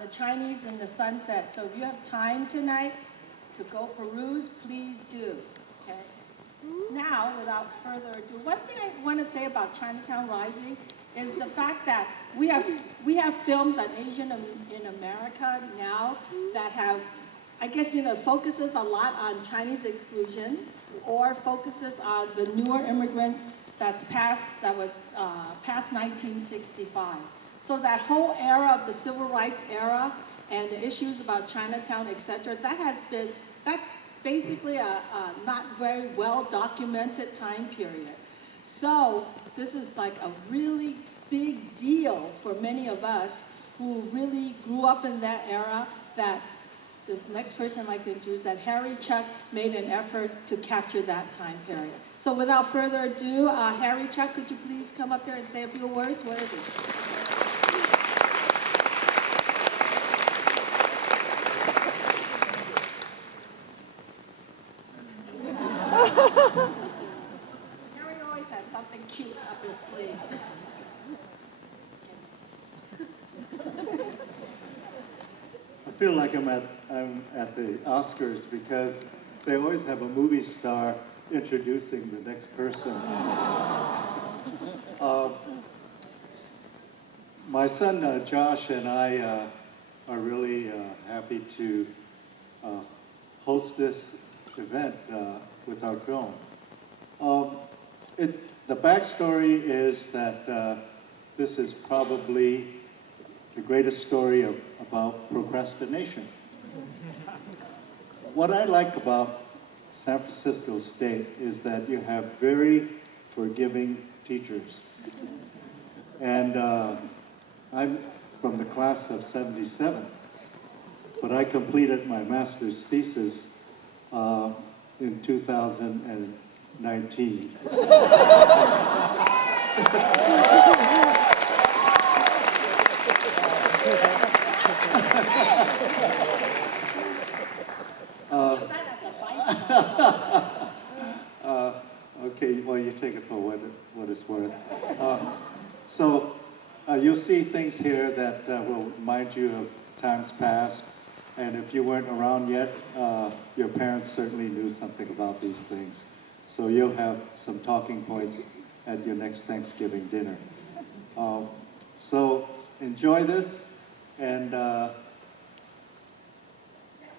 The Chinese in the Sunset. So if you have time tonight to go peruse, please do. Okay. Now, without further ado, one thing I want to say about Chinatown Rising is the fact that we have films on Asian in America now that have, I guess, focuses a lot on Chinese exclusion or focuses on the newer immigrants that were past 1965. So that whole era of the civil rights era and the issues about Chinatown, etc., that's basically a not very well documented time period. So this is like a really big deal for many of us who really grew up in that era, that this next person I'd like to introduce, that Harry Chuck made an effort to capture that time period. So without further ado, Harry Chuck, could you please come up here and say a few words? What is it? Harry always has something cute up his sleeve. I feel like I'm at the Oscars because they always have a movie star introducing the next person. My son Josh and I are really happy to host this event with our film. The backstory is that this is probably the greatest story about procrastination. What I like about San Francisco State is that you have very forgiving teachers. And I'm from the class of '77, but I completed my master's thesis in 2019. Okay, well, you take it for what it's worth. So you'll see things here that will remind you of times past, and if you weren't around yet, your parents certainly knew something about these things. So you'll have some talking points at your next Thanksgiving dinner. So enjoy this, and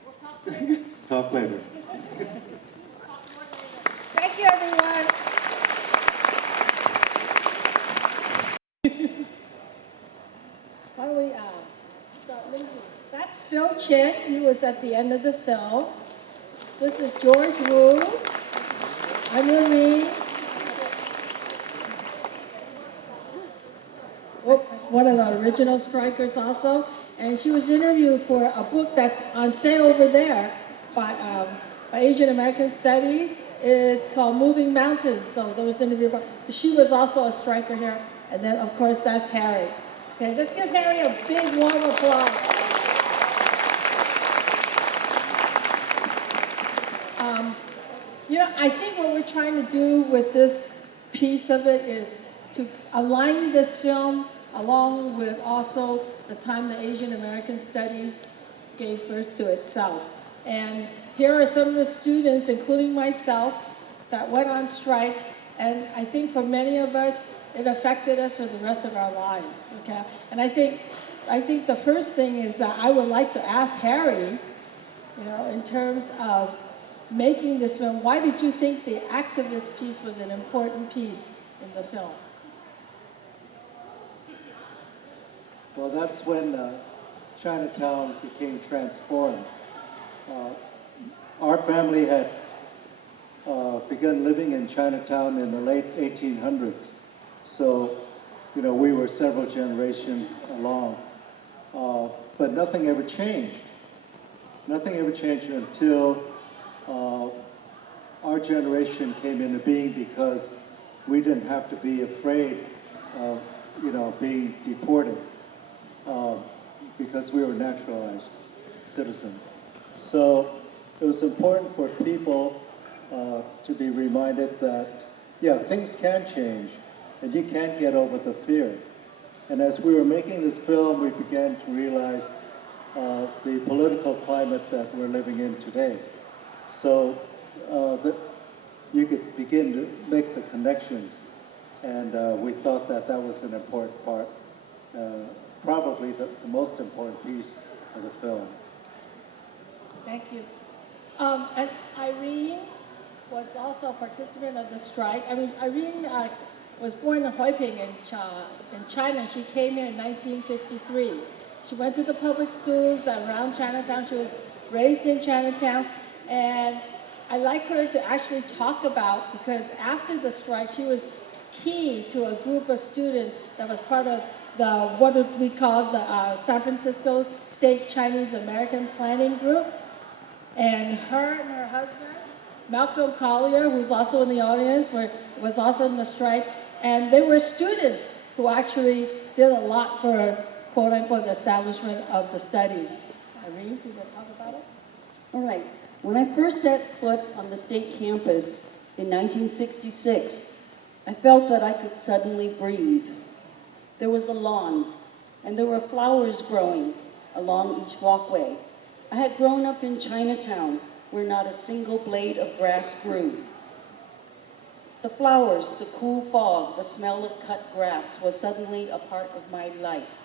We'll talk later. talk later. Thank you, everyone. Why don't we start Lindsay? That's Phil Chen. He was at the end of the film. This is George Wu. I'm Lorene. Oops, one of the original strikers also. And she was interviewed for a book that's on sale over there by Asian American Studies. It's called Moving Mountains. So there was an interview about, she was also a striker here. And then, of course, that's Harry. Okay, let's give Harry a big warm applause. I think what we're trying to do with this piece of it is to align this film along with also the time the Asian American Studies gave birth to itself. And here are some of the students, including myself, that went on strike. And I think for many of us, it affected us for the rest of our lives, okay? And I think the first thing is that I would like to ask Harry, in terms of making this film, why did you think the activist piece was an important piece in the film? Well, that's when Chinatown became transformed. Our family had begun living in Chinatown in the late 1800s. So, we were several generations along. But nothing ever changed. Nothing ever changed until our generation came into being, because we didn't have to be afraid of, being deported, because we were naturalized citizens. So it was important for people to be reminded that, things can change, and you can't get over the fear. And as we were making this film, we began to realize political climate that we're living in today. So you could begin to make the connections, and we thought that that was an important part, probably the most important piece of the film. Thank you. And Irene was also a participant of the strike. I mean, Irene was born in Huiping in China. She came here in 1953. She went to the public schools around Chinatown. She was raised in Chinatown. And I like her to actually talk about, because after the strike, she was key to a group of students that was part of what we call the San Francisco State Chinese American Planning Group. And her husband, Malcolm Collier, who's also in the audience, was also in the strike. And they were students who actually did a lot for, quote unquote, the establishment of the studies. Irene, you want to talk about it? All right. When I first set foot on the state campus in 1966, I felt that I could suddenly breathe. There was a lawn, and there were flowers growing along each walkway. I had grown up in Chinatown, where not a single blade of grass grew. The flowers, the cool fog, the smell of cut grass was suddenly a part of my life.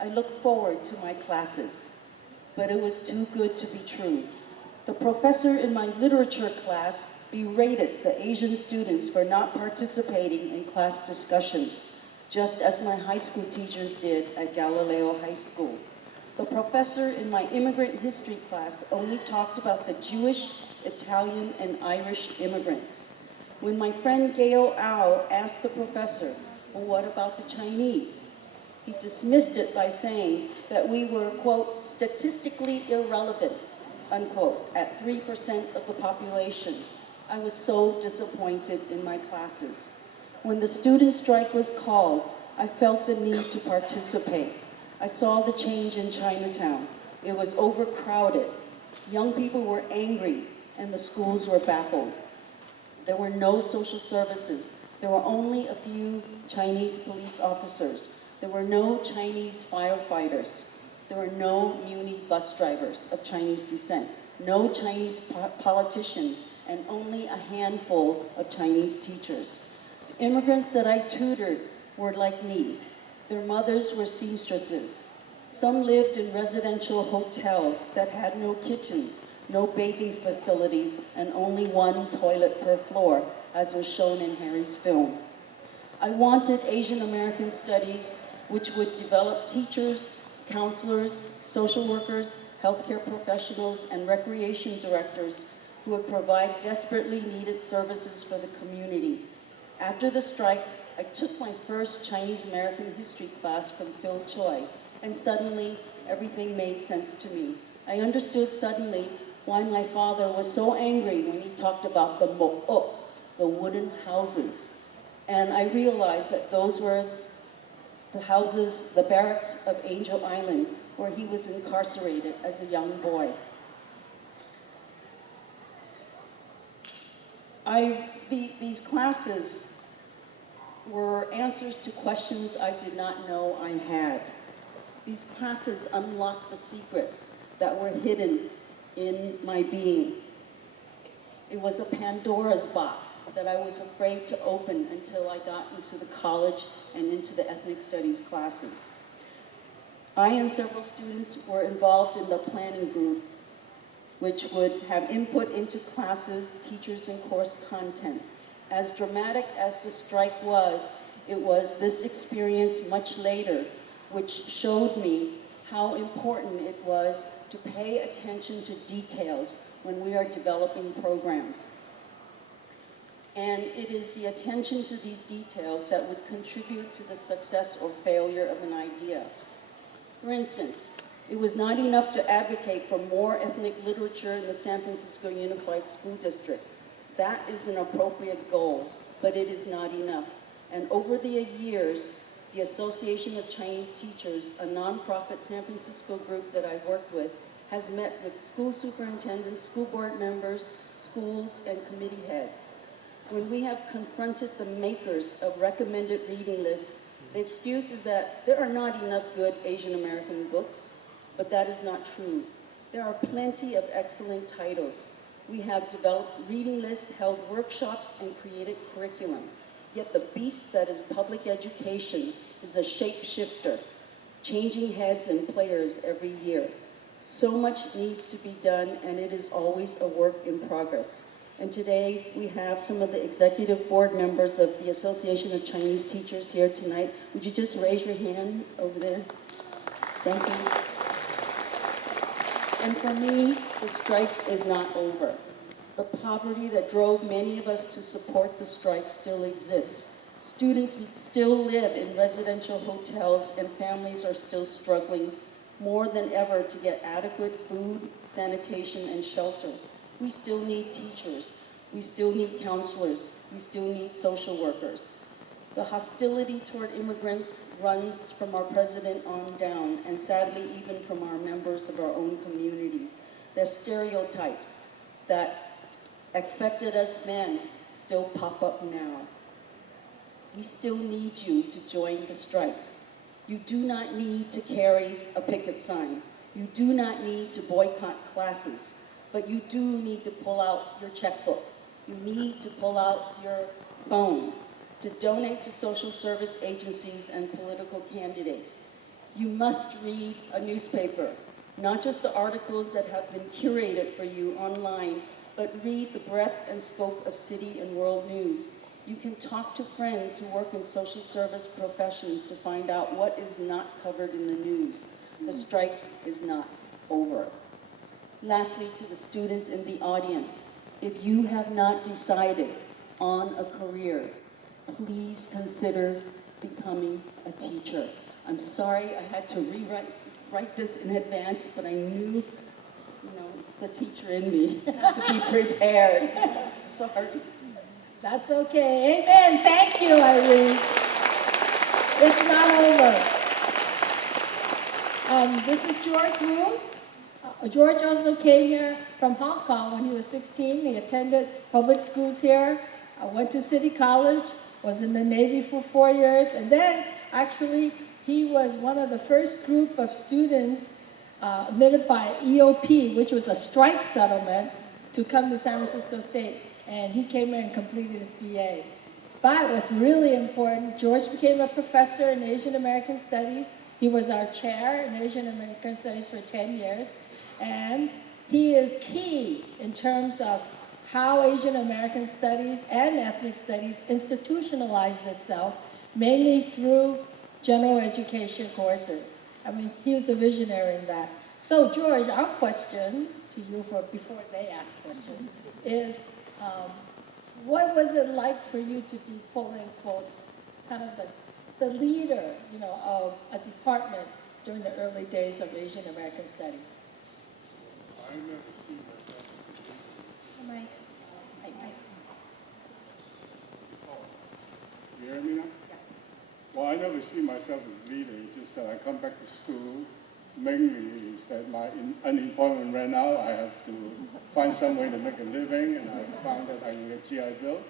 I looked forward to my classes, but it was too good to be true. The professor in my literature class berated the Asian students for not participating in class discussions, just as my high school teachers did at Galileo High School. The professor in my immigrant history class only talked about the Jewish, Italian, and Irish immigrants. When my friend Gao Ao asked the professor, well, what about the Chinese? He dismissed it by saying that we were, quote, statistically irrelevant, unquote, at 3% of the population. I was so disappointed in my classes. When the student strike was called, I felt the need to participate. I saw the change in Chinatown. It was overcrowded. Young people were angry, and the schools were baffled. There were no social services. There were only a few Chinese police officers. There were no Chinese firefighters. There were no Muni bus drivers of Chinese descent, no Chinese politicians, and only a handful of Chinese teachers. The immigrants that I tutored were like me. Their mothers were seamstresses. Some lived in residential hotels that had no kitchens, no bathing facilities, and only one toilet per floor, as was shown in Harry's film. I wanted Asian American studies, which would develop teachers, counselors, social workers, healthcare professionals, and recreation directors who would provide desperately needed services for the community. After the strike, I took my first Chinese American history class from Phil Choi, and suddenly everything made sense to me. I understood suddenly why my father was so angry when he talked about the mo'o, the wooden houses. And I realized that those were the houses, the barracks of Angel Island, where he was incarcerated as a young boy. These classes were answers to questions I did not know I had. These classes unlocked the secrets that were hidden in my being. It was a Pandora's box that I was afraid to open until I got into the college and into the ethnic studies classes. I and several students were involved in the planning group, which would have input into classes, teachers, and course content. As dramatic as the strike was, it was this experience much later which showed me how important it was to pay attention to details when we are developing programs. And it is the attention to these details that would contribute to the success or failure of an idea. For instance, it was not enough to advocate for more ethnic literature in the San Francisco Unified School District. That is an appropriate goal, but it is not enough. And over the years, the Association of Chinese Teachers, a nonprofit San Francisco group that I work with, has met with school superintendents, school board members, schools, and committee heads. When we have confronted the makers of recommended reading lists, the excuse is that there are not enough good Asian American books, but that is not true. There are plenty of excellent titles. We have developed reading lists, held workshops, and created curriculum. Yet the beast that is public education is a shapeshifter, changing heads and players every year. So much needs to be done, and it is always a work in progress. And today, we have some of the executive board members of the Association of Chinese Teachers here tonight. Would you just raise your hand over there? Thank you. And for me, the strike is not over. The poverty that drove many of us to support the strike still exists. Students still live in residential hotels, and families are still struggling more than ever to get adequate food, sanitation, and shelter. We still need teachers. We still need counselors. We still need social workers. The hostility toward immigrants runs from our president on down, and sadly even from our members of our own communities. Their stereotypes that affected us then still pop up now. We still need you to join the strike. You do not need to carry a picket sign. You do not need to boycott classes, but you do need to pull out your checkbook. You need to pull out your phone to donate to social service agencies and political candidates. You must read a newspaper, not just the articles that have been curated for you online, but read the breadth and scope of city and world news. You can talk to friends who work in social service professions to find out what is not covered in the news. The strike is not over. Lastly, to the students in the audience, if you have not decided on a career, please consider becoming a teacher. I'm sorry I had to write this in advance, but I knew, it's the teacher in me. I have to be prepared. Sorry. That's okay. Amen. Thank you, Irene. It's not over. This is George Wu. George also came here from Hong Kong when he was 16. He attended public schools here, went to City College, was in the Navy for 4 years, and then actually he was one of the first group of students admitted by EOP, which was a strike settlement, to come to San Francisco State. And he came here and completed his BA. But what's really important, George became a professor in Asian American Studies. He was our chair in Asian American Studies for 10 years. And he is key in terms of how Asian American Studies and ethnic studies institutionalized itself, mainly through general education courses. I mean, he was the visionary in that. So, George, our question to you before they ask the question is, what was it like for you to be, quote unquote, kind of the leader, of a department during the early days of Asian American Studies? I never see myself as a leader. You hear me now? Yeah. Well, I never see myself as a leader. It's just that I come back to school. Mainly is that my unemployment ran out. I have to find some way to make a living, and I found that I can get GI Bill.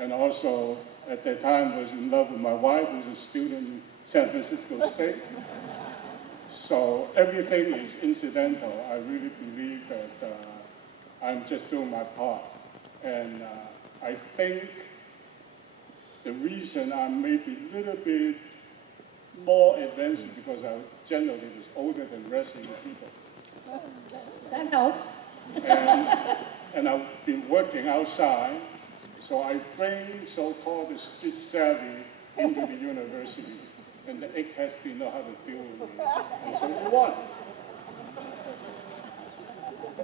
And also, at that time, was in love with my wife, who's a student in San Francisco State. So everything is incidental. I really believe that I'm just doing my part. And I think the reason I'm maybe a little bit more advanced is because I generally was older than the rest of the people. That helps. And I've been working outside, so I bring so-called the street savvy into the university. And the eggheads didn't know how to deal with it. And so we won.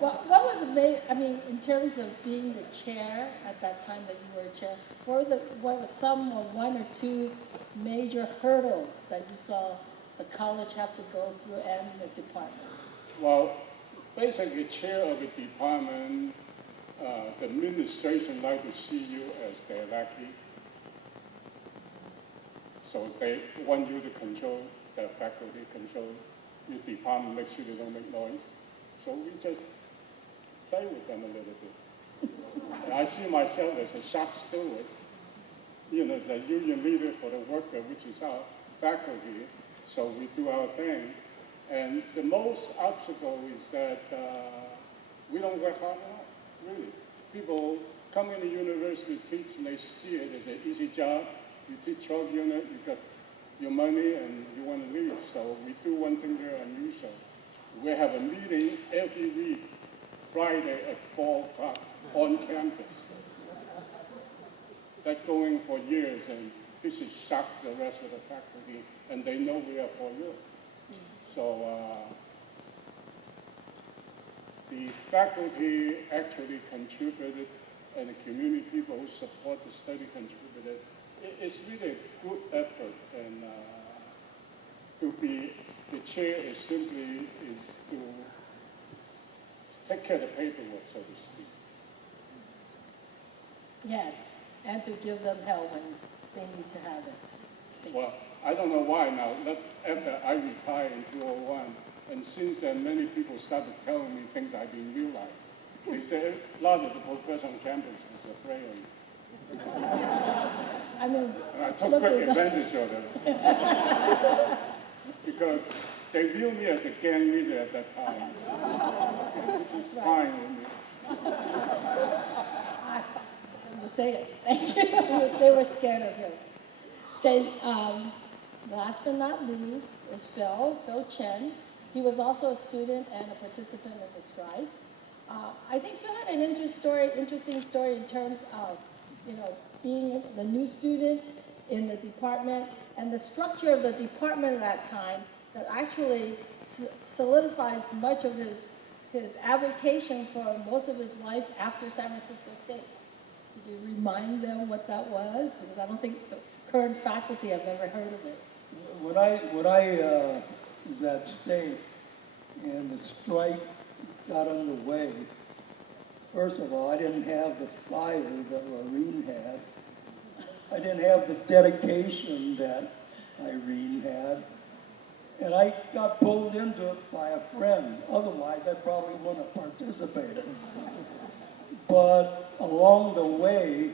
Well, what were the main, in terms of being the chair at that time that you were a chair, what were some or one or two major hurdles that you saw the college have to go through and the department? Well, basically, chair of the department, the administration like to see you as their lackey. So they want you to control their faculty, control your department, make sure they don't make noise. So we just play with them a little bit. And I see myself as a shop steward, as a union leader for the worker, which is our faculty. So we do our thing. And the most obstacle is that we don't work hard enough, really. People come into university, teach, and they see it as an easy job. You teach 12 units, you got your money, and you want to leave. So we do one thing very unusual. We have a meeting every week, Friday at 4 o'clock on campus. That's going for years, and this has shocked the rest of the faculty, and they know we are for you. So the faculty actually contributed, and the community people who support the study contributed. It's really a good effort, and to be the chair is simply to take care of the paperwork, so to speak. Yes, and to give them help when they need to have it. Well, I don't know why now. After I retired in 2001, and since then many people started telling me things I didn't realize. They said a lot of the professors on campus was afraid of you. I mean, And I took great advantage of it. Because they view me as a gang leader at that time, which is fine with me. to say it. Thank you. They were scared of him. Then, last but not least is Phil Chen. He was also a student and a participant in the strike. I think Phil had an interesting story in terms of, being the new student in the department and the structure of the department at that time that actually solidifies much of his avocation for most of his life after San Francisco State. Could you remind them what that was? Because I don't think the current faculty have ever heard of it. When I was at State and the strike got underway, first of all, I didn't have the fire that Irene had. I didn't have the dedication that Irene had. And I got pulled into it by a friend. Otherwise, I probably wouldn't have participated. But along the way,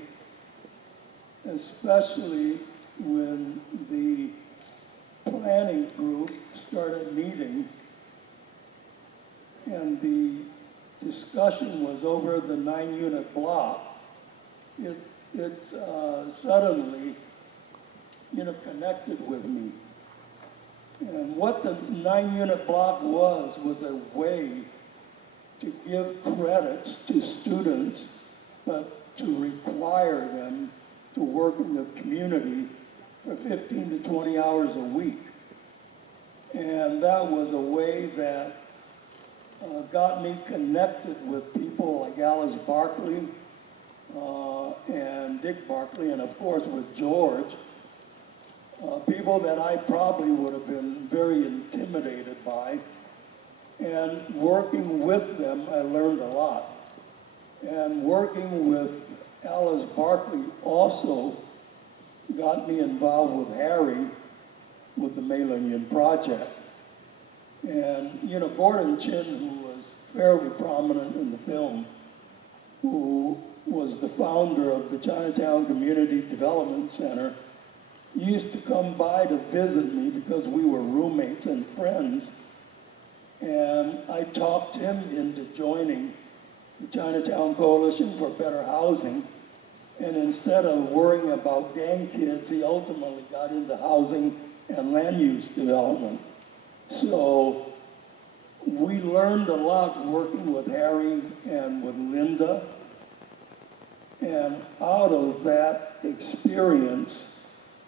especially when the planning group started meeting and the discussion was over the 9-unit block, it suddenly, connected with me. And what the 9-unit block was a way to give credits to students, but to require them to work in the community for 15 to 20 hours a week. And that was a way that got me connected with people like Alice Barkley and Dick Barkley, and of course with George, people that I probably would have been very intimidated by. And working with them, I learned a lot. And working with Alice Barkley also got me involved with Harry with the Mailunion Project. And, Gordon Chen, who was fairly prominent in the film, who was the founder of the Chinatown Community Development Center, used to come by to visit me because we were roommates and friends. And I talked him into joining the Chinatown Coalition for Better Housing. And instead of worrying about gang kids, he ultimately got into housing and land use development. So we learned a lot working with Harry and with Linda. And out of that experience,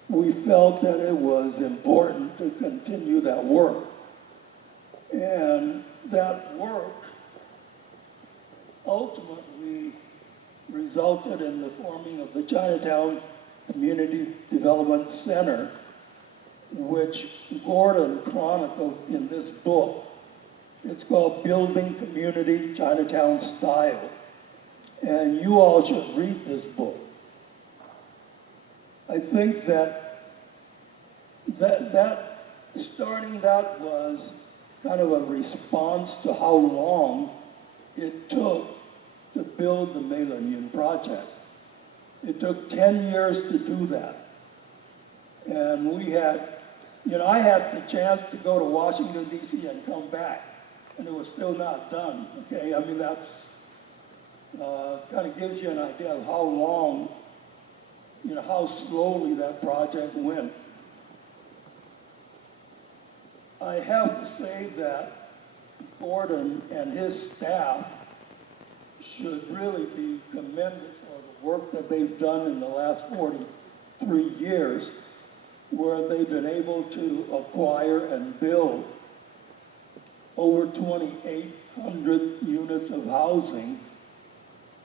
we felt that it was important to continue that work. And that work ultimately resulted in the forming of the Chinatown Community Development Center, which Gordon chronicled in this book. It's called Building Community Chinatown Style. And you all should read this book. I think that starting that was kind of a response to how long it took to build the Mailunion Project. It took 10 years to do that. And we had you know, I had the chance to go to Washington, D.C. and come back, and it was still not done, okay? I mean, that's kind of gives you an idea of how long, you know, how slowly that project went. I have to say that Byrd and his staff should really be commended for the work that they've done in the last 43 years, where they've been able to acquire and build over 2,800 units of housing,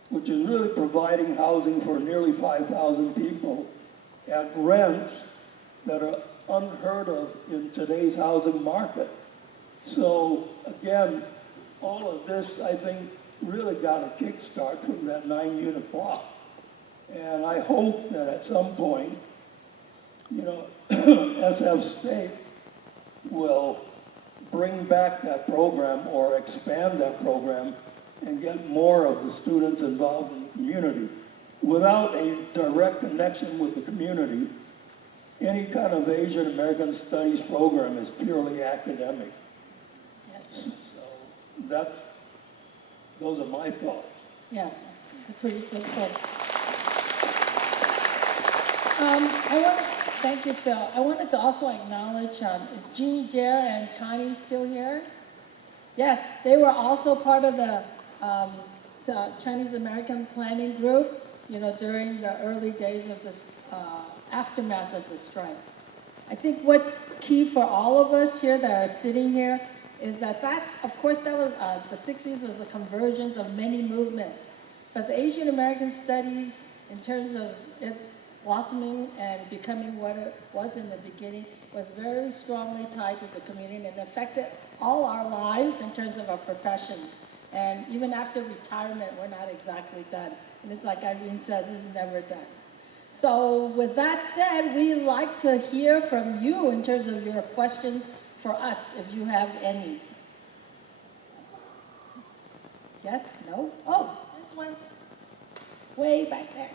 which is really providing housing for nearly 5,000 people at rents that are unheard of in today's housing market. So again, all of this, I think, really got a kickstart from that 9-unit block. And I hope that at some point, you know, SF State will bring back that program or expand that program and get more of the students involved in the community. Without a direct connection with the community, any kind of Asian American studies program is purely academic. Yes. So those are my thoughts. Yeah, it's pretty simple. Thank you, Phil. I wanted to also acknowledge, is Jeanne Durand and Connie still here? Yes, they were also part of the Chinese American planning group, you know, during the early days of this aftermath of the strike. I think what's key for all of us here that are sitting here is that of course, that was the 60s was the convergence of many movements, but the Asian American studies, in terms of it blossoming and becoming what it was in the beginning, was very strongly tied to the community and affected all our lives in terms of our professions. And even after retirement, we're not exactly done. And it's like Irene says, it's never done. So with that said, we'd like to hear from you in terms of your questions for us, if you have any. Yes? No? Oh, there's one way back there.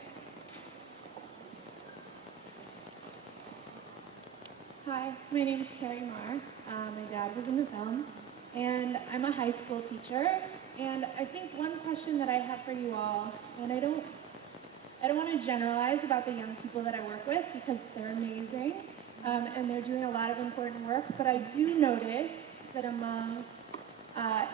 Hi, my name is Carrie Marr. My dad was in the film, and I'm a high school teacher. And I think one question that I have for you all, and I don't want to generalize about the young people that I work with because they're amazing, and they're doing a lot of important work, but I do notice that among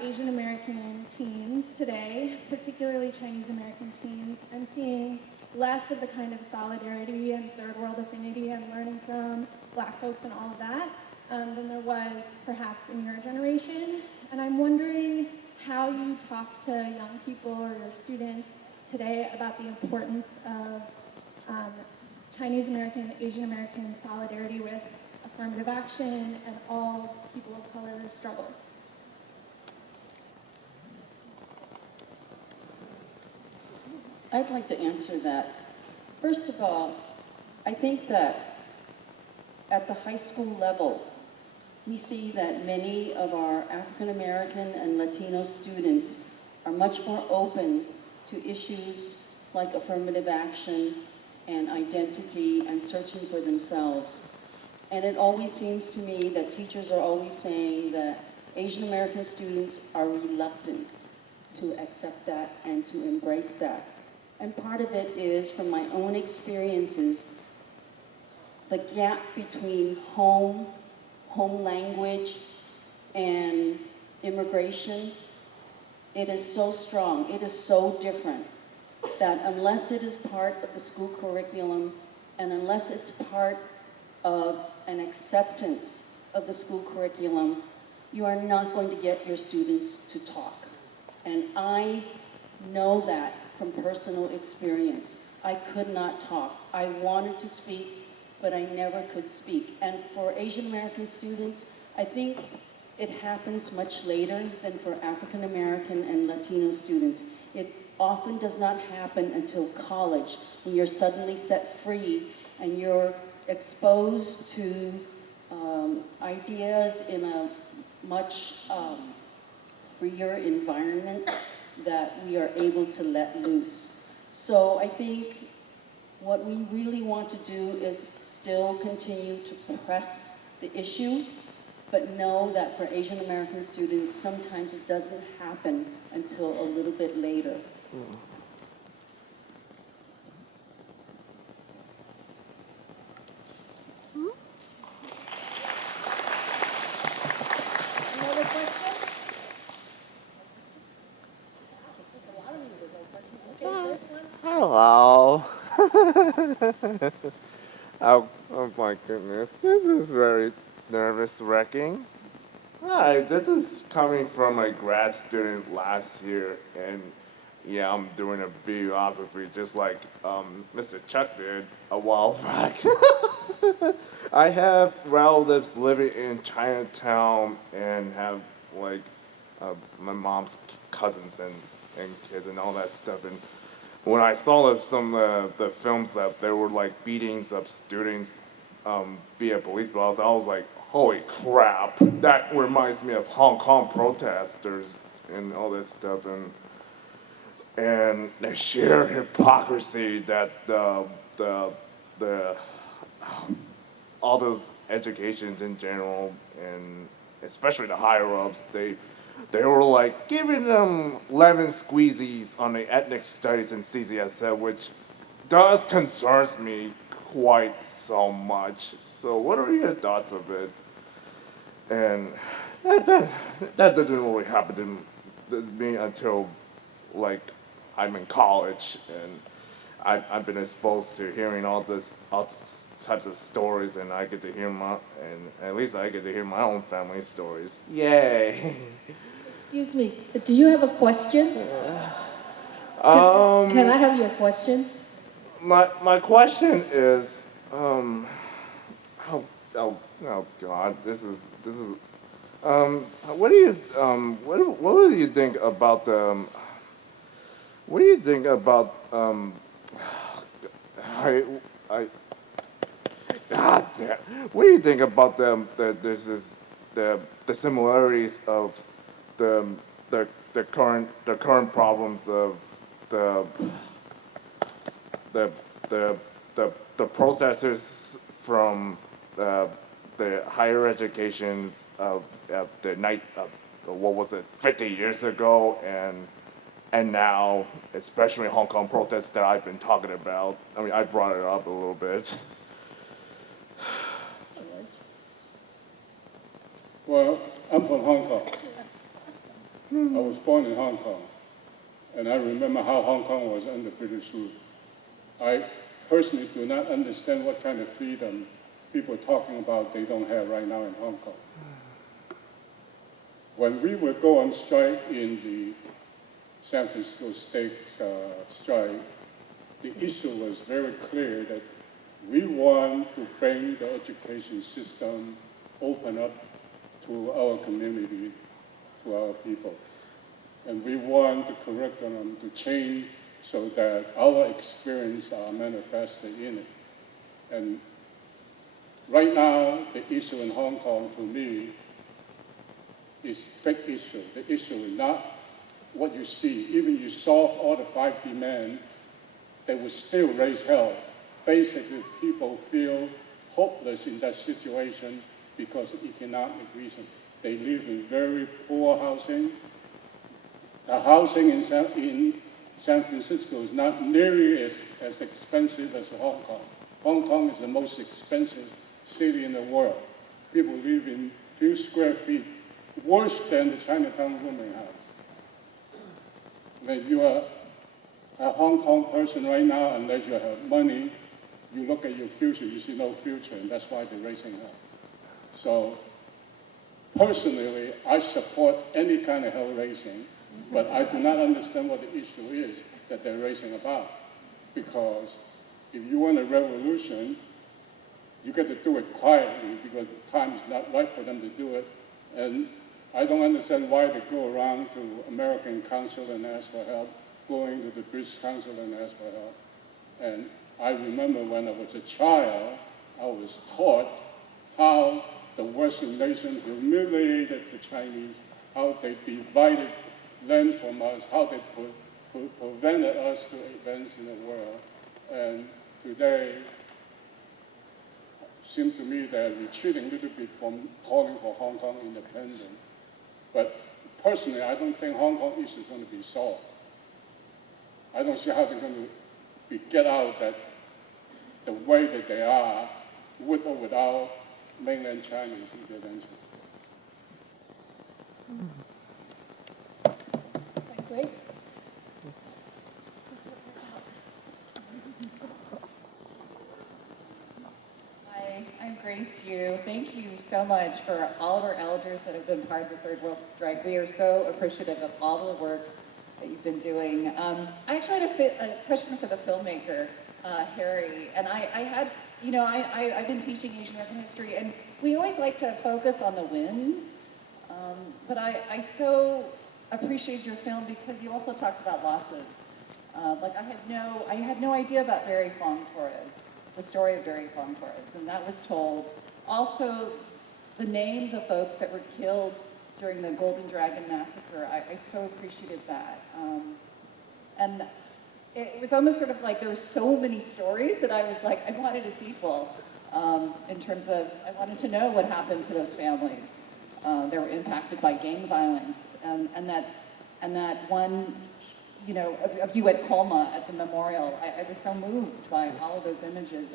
Asian American teens today, particularly Chinese American teens, I'm seeing less of the kind of solidarity and third world affinity and learning from Black folks and all of that than there was perhaps in your generation. And I'm wondering how you talk to young people or your students today about the importance of Chinese American, Asian American solidarity with affirmative action and all people of color struggles. I'd like to answer that. First of all, I think that at the high school level, we see that many of our African American and Latino students are much more open to issues like affirmative action and identity and searching for themselves. And it always seems to me that teachers are always saying that Asian American students are reluctant to accept that and to embrace that. And part of it is, from my own experiences, the gap between home language, and immigration, it is so strong, it is so different, that unless it is part of the school curriculum, and unless it's part of an acceptance of the school curriculum, you are not going to get your students to talk. And I know that from personal experience. I could not talk. I wanted to speak, but I never could speak. And for Asian American students, I think it happens much later than for African American and Latino students. It often does not happen until college, when you're suddenly set free and you're exposed to ideas in a much freer environment that we are able to let loose. So I think what we really want to do is still continue to press the issue, but know that for Asian American students, sometimes it doesn't happen until a little bit later. Another question? Okay, first one. Hello. Oh my goodness, this is very nervous-wracking. Hi, this is coming from a grad student last year, and yeah, I'm doing a videography just like Mr. Chuck did a while back. I have relatives living in Chinatown and have like my mom's cousins and kids and all that stuff. And when I saw some of the films that there were like beatings of students via police blows, I was like, holy crap, that reminds me of Hong Kong protesters and all that stuff. And the sheer hypocrisy that all those educations in general, and especially the higher ups, they were like giving them lemon squeezies on the ethnic studies in CCSF, which does concerns me quite so much. So what are your thoughts of it? And that didn't really happen to me until like I'm in college, and I've been exposed to hearing all types of stories, and I get to hear at least I get to hear my own family stories. Yay! Excuse me, do you have a question? Can I have your question? My question is, oh God, this is what do you what do you think about the what do you think about God damn, what do you think about the similarities of the current problems of the protesters from the higher educations of the night what was it 50 years ago and now, especially Hong Kong protests that I've been talking about. I mean, I brought it up a little bit. Well, I'm from Hong Kong. I was born in Hong Kong, and I remember how Hong Kong was under British rule. I personally do not understand what kind of freedom people are talking about they don't have right now in Hong Kong. When we would go on strike in the San Francisco State strike, the issue was very clear that we want to bring the education system open up to our community, to our people. And we want the curriculum to change so that our experience are manifested in it. And right now, the issue in Hong Kong, to me, is fake issue. The issue is not what you see. Even you solve all the 5 demands, they will still raise hell. Basically, people feel hopeless in that situation because of economic reason. They live in very poor housing. The housing in San Francisco is not nearly as expensive as Hong Kong. Hong Kong is the most expensive city in the world. People live in few square feet, worse than the Chinatown rooming house. When you are a Hong Kong person right now, unless you have money, you look at your future, you see no future, and that's why they're raising hell. So, personally, I support any kind of hell raising, but I do not understand what the issue is that they're raising about. Because if you want a revolution, you got to do it quietly because the time is not right for them to do it. And I don't understand why they go around to American Council and ask for help, going to the British Council and ask for help. And I remember when I was a child, I was taught how the Western nation humiliated the Chinese, how they divided land from us, how they prevented us to advance in the world. And today, seems to me they're retreating a little bit from calling for Hong Kong independence. But personally, I don't think Hong Kong issue is going to be solved. I don't see how they're going to get out that the way that they are, with or without mainland Chinese intervention. Grace? Hi, I'm Grace Yu. Thank you so much for all of our elders that have been part of the Third World Strike. We are so appreciative of all the work that you've been doing. I actually had a question for the filmmaker, Harry, and I've been teaching Asian American history, and we always like to focus on the wins, but I so appreciate your film because you also talked about losses. I had no idea about Barry Fong Torres, the story of Barry Fong Torres, and that was told. Also, the names of folks that were killed during the Golden Dragon Massacre, I so appreciated that. And it was almost sort of like there were so many stories that I was like, I wanted a sequel in terms of, I wanted to know what happened to those families. They were impacted by gang violence, and that one, of you at Colma at the memorial, I was so moved by all of those images,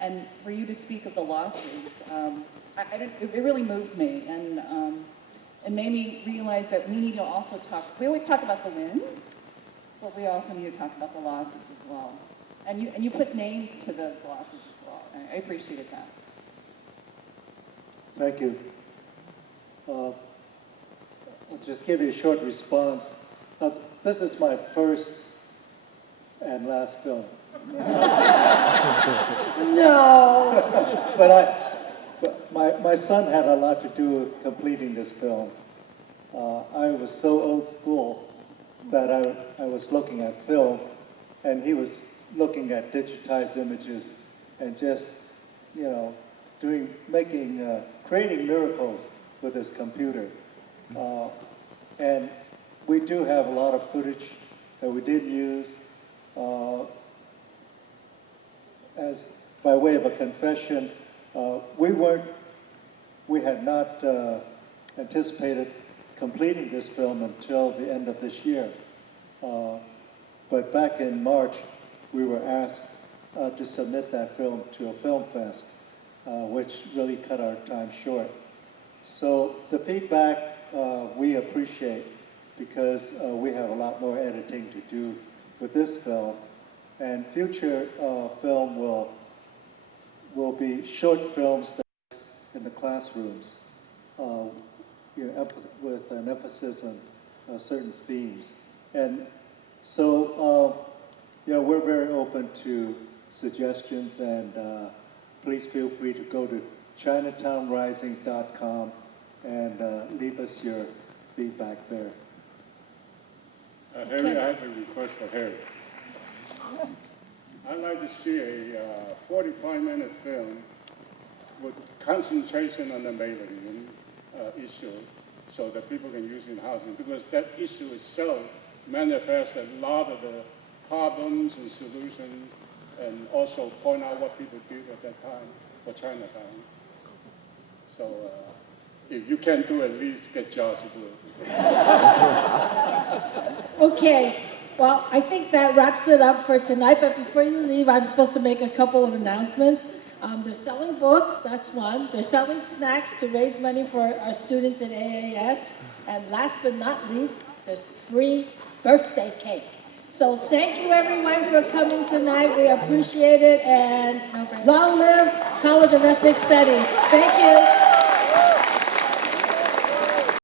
and for you to speak of the losses, it really moved me, and made me realize that we need to also we always talk about the wins, but we also need to talk about the losses as well. And you put names to those losses as well. I appreciated that. Thank you. I'll just give you a short response. This is my first and last film. No. But my son had a lot to do with completing this film. I was so old school that I was looking at film, and he was looking at digitized images, and just, creating miracles with his computer. And we do have a lot of footage that we did use. As by way of a confession, we had not anticipated completing this film until the end of this year. But back in March, we were asked to submit that film to a film fest, which really cut our time short. So the feedback we appreciate, because we have a lot more editing to do with this film, and future film will be short films in the classrooms, with an emphasis on certain themes. And so, we're very open to suggestions, and please feel free to go to ChinatownRising.com and leave us your feedback there. Harry, I have a request for Harry. I'd like to see a 45-minute film with concentration on the Mailing issue so that people can use in housing, because that issue itself manifests a lot of the problems and solutions, and also point out what people did at that time for Chinatown. So if you can do, at least get Josh to do it. Okay, well, I think that wraps it up for tonight, but before you leave, I'm supposed to make a couple of announcements. They're selling books, that's one. They're selling snacks to raise money for our students in AAS. And last but not least, there's free birthday cake. So thank you everyone for coming tonight. We appreciate it, and long live College of Ethnic Studies. Thank you.